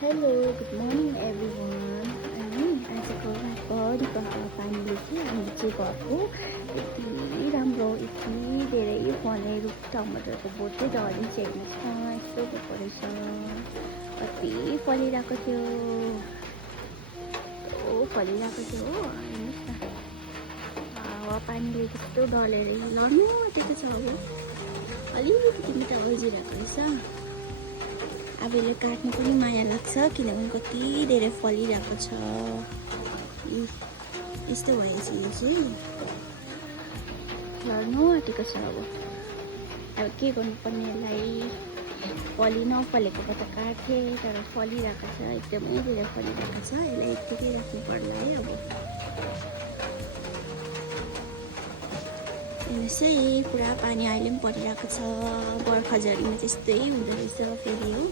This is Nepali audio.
Hello good morning everyone. अनि आजको घरिको हावापानीले चाहिँ हामी चाहिँ घरको यति राम्रो यति धेरै फलेर टमाटरको बोट चाहिँ झरी चाहिँ हेर्नुहोस् न, यस्तो भएको रहेछ। कति फलिरहेको थियो, यस्तो फलिरहेको थियो हो। हेर्नुहोस् न, हावापानीले त्यस्तो ढलेर लड्नु आँटेको छ। अब अलिकति मिठो अल्झिरहेको रहेछ। अब यसले काट्नु पनि माया लाग्छ किनभने कति धेरै फलिरहेको छ। यस्तो भएपछि यो चाहिँ झर्नु आँटेको छ। अब के गर्नुपर्ने, यसलाई फली नफलेको त काटेँ, तर फलिरहेको छ, एकदमै धेरै फलिरहेको छ। यसलाई यत्तिकै राख्नु पर्ला है। अब हेर्नुहोस् है, पुरा पानी अहिले पनि परिरहेको छ। बर्खा झरीमा त्यस्तै हुँदो रहेछ फेरि हो।